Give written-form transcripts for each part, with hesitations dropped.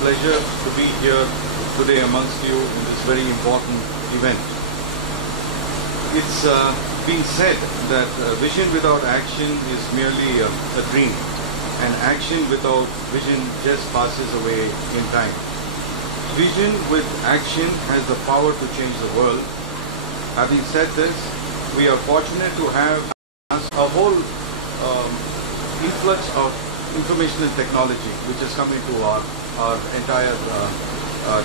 pleasure to be here today amongst you in this very important event. It's been said that vision without action is merely a dream, and action without vision just passes away in time. Vision with action has the power to change the world. Having said this, we are fortunate to have a whole influx of information and technology which has come into our entire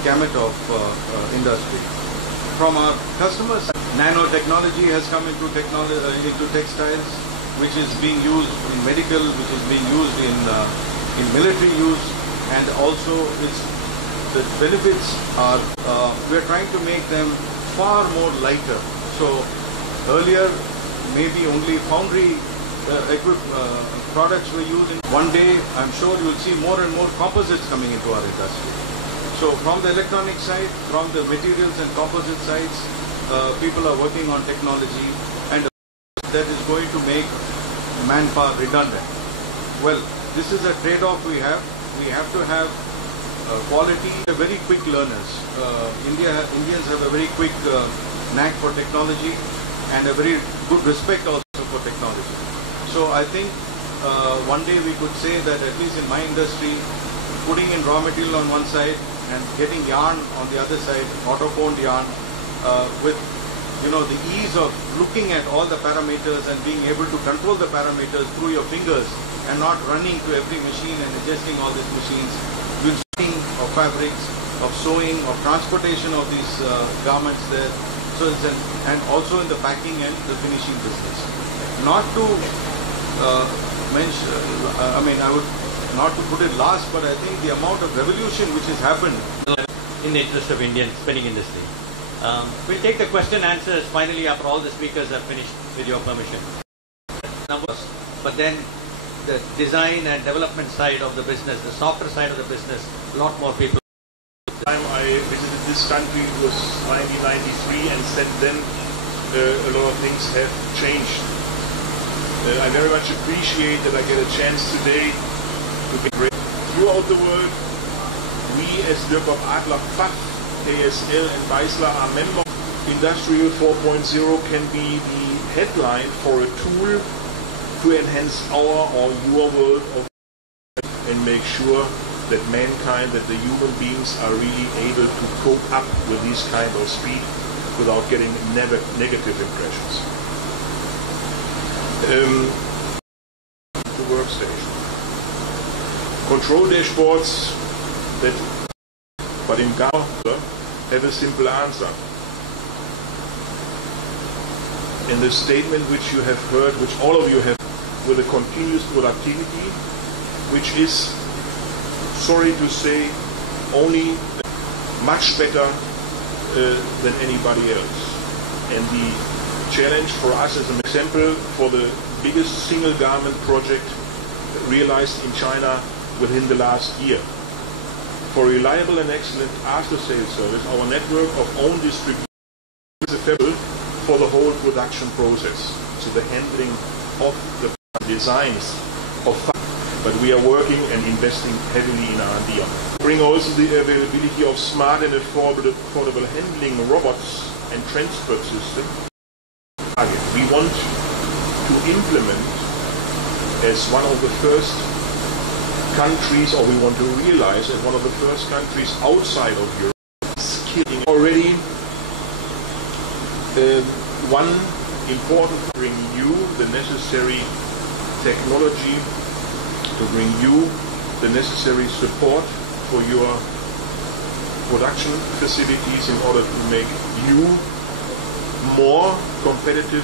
gamut of industry. From our customers, nanotechnology has come into textiles, which is being used in medical, which is being used in military use, and also the benefits are, we are trying to make them far more lighter. So earlier, maybe only foundry products were used. One day, I'm sure you will see more and more composites coming into our industry. So from the electronic side, from the materials and composite sides, people are working on technology, and that is going to make manpower redundant. Well, this is a trade-off we have. We have to have quality, very quick learners. Indians have a very quick knack for technology and a very good respect also for technology. So I think one day we could say that at least in my industry, putting in raw material on one side and getting yarn on the other side, auto-combed yarn, with the ease of looking at all the parameters and being able to control the parameters through your fingers and not running to every machine and adjusting all these machines, of fabrics, of sewing, of transportation of these garments there. So it's and also in the packing and the finishing business. Not to mention, I would not to put it last, but I think the amount of revolution which has happened in the interest of Indian spinning industry. We'll take the question and answers finally after all the speakers have finished, with your permission. But then the design and development side of the business, the softer side of the business, a lot more people. The time I visited this country was 1993, and since then a lot of things have changed. I very much appreciate that I get a chance today to be great. Throughout the world, we as Dirkhoff Adler, Pfaff, ASL and Weissler are members. Industrial 4.0 can be the headline for a tool to enhance our or your world of and make sure that mankind, that the human beings are really able to cope up with this kind of speed without getting negative impressions. The workstation. Control dashboards but in Gamma have a simple answer. In the statement which you have heard, which all of you have, with a continuous productivity, which is, sorry to say, only much better than anybody else. And the challenge for us as an example for the biggest single garment project realized in China within the last year. For reliable and excellent after-sales service, our network of own distribution is available for the whole production process. So the handling of the designs of, but we are working and investing heavily in R&D. Bring also the availability of smart and affordable handling robots and transport systems. We want to implement as one of the first countries, or we want to realize as one of the first countries outside of Europe, skilling already. One important to bring you the necessary technology, to bring you the necessary support for your production facilities in order to make you more competitive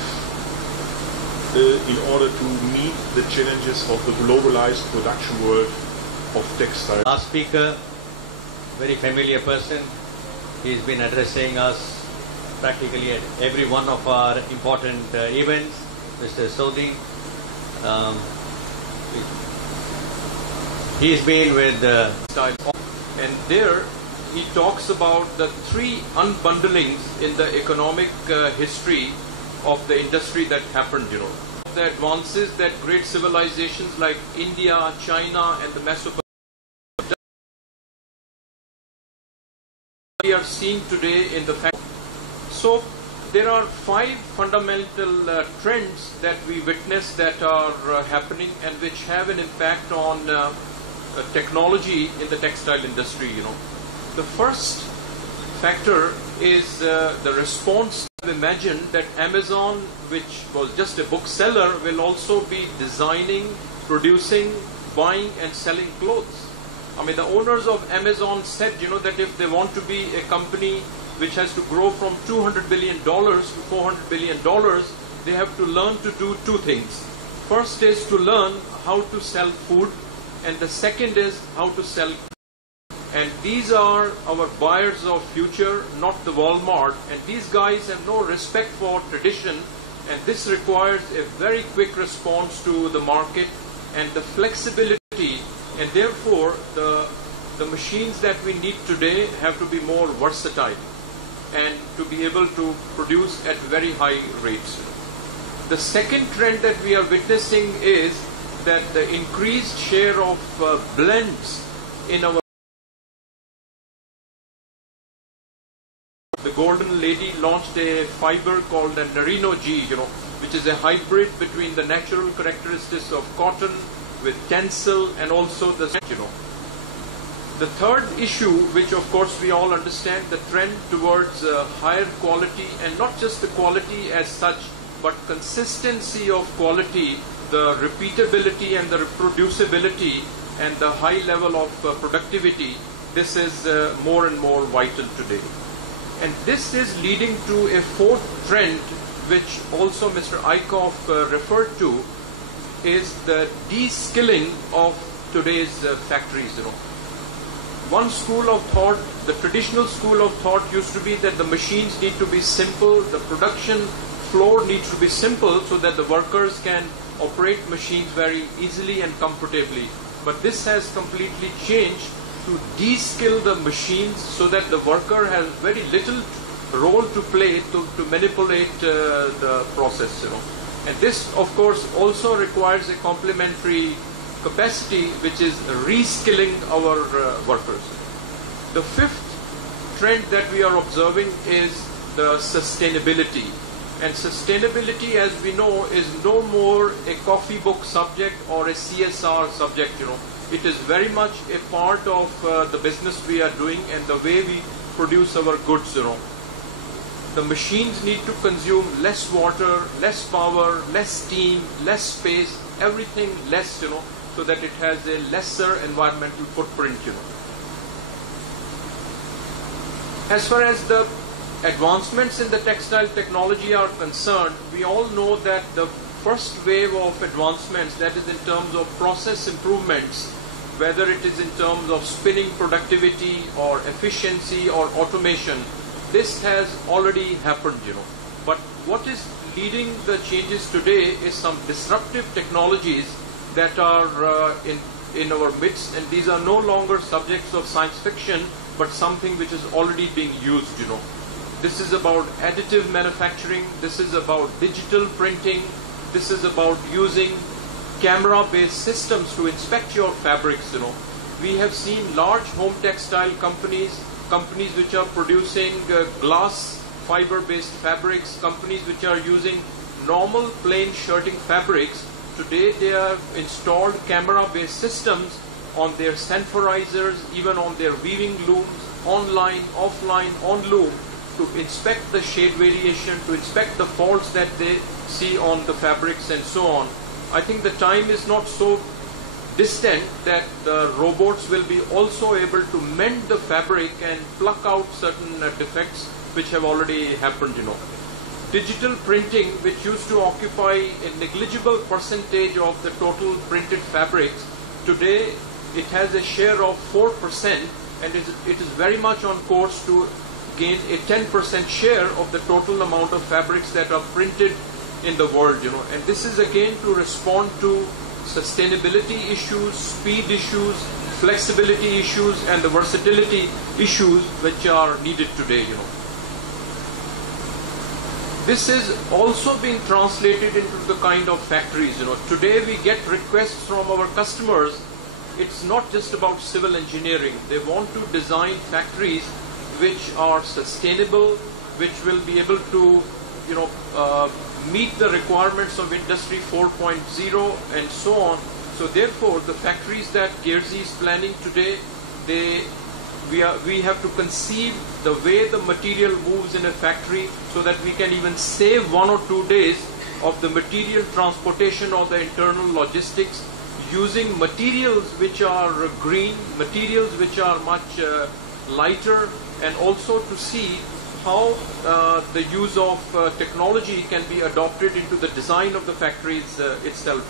in order to meet the challenges of the globalized production world of textile. Last speaker, very familiar person. He's been addressing us practically at every one of our important events, Mr. Sodhi. He's been with Textile, and there he talks about the three unbundlings in the economic history of the industry that happened, the advances that great civilizations like India, China and the Mesopotamia we are seeing today in the factory. So there are 5 fundamental trends that we witness that are happening and which have an impact on technology in the textile industry. The first factor is the response. Imagine that Amazon, which was just a bookseller, will also be designing, producing, buying and selling clothes. I mean, the owners of Amazon said, that if they want to be a company which has to grow from $200 billion to $400 billion, they have to learn to do 2 things. First is to learn how to sell food, and the second is how to sell. And these are our buyers of future, not the Walmart. And these guys have no respect for tradition, and this requires a very quick response to the market and the flexibility, and therefore the machines that we need today have to be more versatile and to be able to produce at very high rates. The second trend that we are witnessing is that the increased share of blends in our. The Golden Lady launched a fiber called a Merino G, which is a hybrid between the natural characteristics of cotton with tencel and also the. The third issue, which of course we all understand, the trend towards higher quality, and not just the quality as such, but consistency of quality, the repeatability and the reproducibility and the high level of productivity. This is more and more vital today. And this is leading to a fourth trend, which also Mr. Eickhoff referred to, is the de-skilling of today's factories. One school of thought, the traditional school of thought used to be that the machines need to be simple, the production floor needs to be simple so that the workers can operate machines very easily and comfortably. But this has completely changed to de-skill the machines so that the worker has very little role to play to manipulate the process. And this, of course, also requires a complementary capacity, which is reskilling our workers. The fifth trend that we are observing is the sustainability. And sustainability, as we know, is no more a coffee book subject or a CSR subject. It is very much a part of the business we are doing and the way we produce our goods. The machines need to consume less water, less power, less steam, less space, everything less, so that it has a lesser environmental footprint. As far as the advancements in the textile technology are concerned, we all know that the first wave of advancements, that is in terms of process improvements, whether it is in terms of spinning productivity or efficiency or automation, this has already happened. But what is leading the changes today is some disruptive technologies that are in our midst, and these are no longer subjects of science fiction, but something which is already being used. This is about additive manufacturing, this is about digital printing, this is about using camera-based systems to inspect your fabrics. We have seen large home textile companies which are producing glass fiber-based fabrics, companies which are using normal plain shirting fabrics. Today they have installed camera-based systems on their centralizers, even on their weaving looms, online, offline, on loom, to inspect the shade variation, to inspect the faults that they see on the fabrics and so on. I think the time is not so distant that the robots will be also able to mend the fabric and pluck out certain defects which have already happened. Digital printing, which used to occupy a negligible percentage of the total printed fabrics, today it has a share of 4%, and it is very much on course to gain a 10% share of the total amount of fabrics that are printed in the world. And this is again to respond to sustainability issues, speed issues, flexibility issues, and the versatility issues which are needed today. This is also being translated into the kind of factories. Today we get requests from our customers. It's not just about civil engineering. They want to design factories which are sustainable, which will be able to, meet the requirements of Industry 4.0 and so on. So therefore, the factories that Gearzy is planning today, we have to conceive the way the material moves in a factory so that we can even save 1 or 2 days of the material transportation or the internal logistics, using materials which are green, materials which are much lighter, and also to see how the use of technology can be adopted into the design of the factories itself.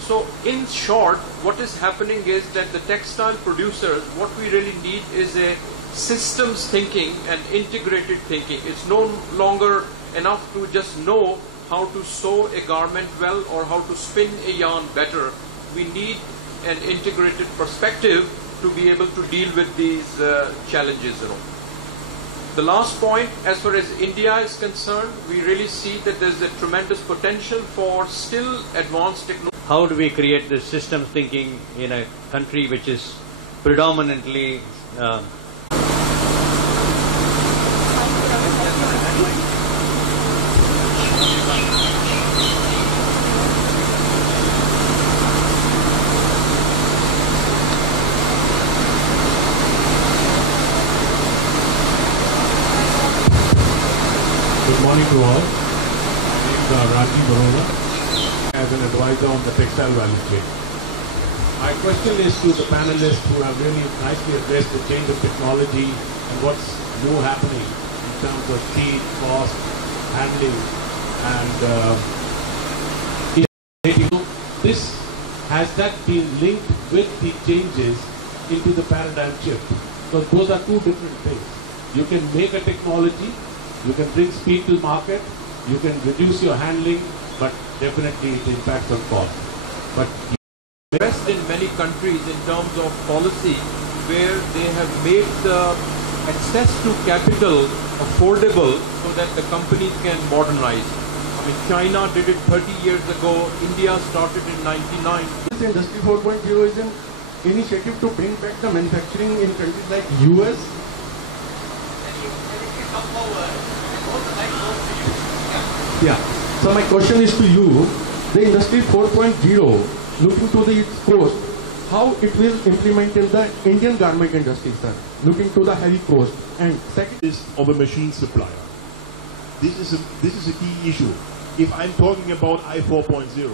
So in short, what is happening is that the textile producers, what we really need is a systems thinking and integrated thinking. It's no longer enough to just know how to sew a garment well or how to spin a yarn better. We need an integrated perspective to be able to deal with these challenges. The last point, as far as India is concerned, we really see that there's a tremendous potential for still advanced technology. How do we create this systems thinking in a country which is predominantly Good morning to all. My name is Rajiv Baroda, as an advisor on the textile value chain. My question is to the panelists who have really nicely addressed the change of technology and what's new happening in terms of speed, cost, handling, and has that been linked with the changes into the paradigm shift? Because those are two different things. You can make a technology, you can bring speed to market, you can reduce your handling, but definitely it impacts on cost. But invest in many countries in terms of policy where they have made the access to capital affordable so that the companies can modernize. I mean, China did it 30 years ago, India started in 99. This Industry 4.0 is an initiative to bring back the manufacturing in countries like US. Yeah. So my question is to you, the Industry 4.0, looking to its cost, how it will implement in the Indian garment industry, sir, looking to the heavy cost. And second is of a machine supplier. This is a key issue. If I'm talking about I 4.0,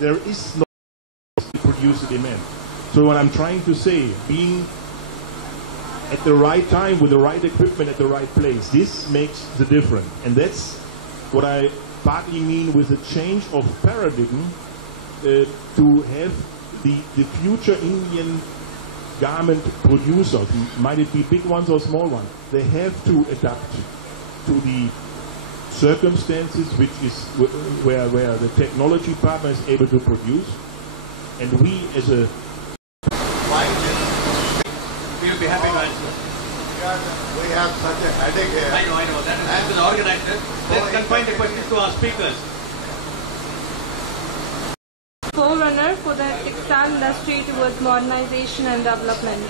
there is no to produce the demand. So what I'm trying to say, being at the right time with the right equipment at the right place, this makes the difference. And that's what I partly mean with a change of paradigm to have the future Indian garment producers, might it be big ones or small ones, they have to adapt to the circumstances which is where the technology partner is able to produce, and we as a we'll be happy to answer. We have such a headache here. I know. That is organized. Let's confine the questions to our speakers. Forerunner for the textile industry towards modernization and development.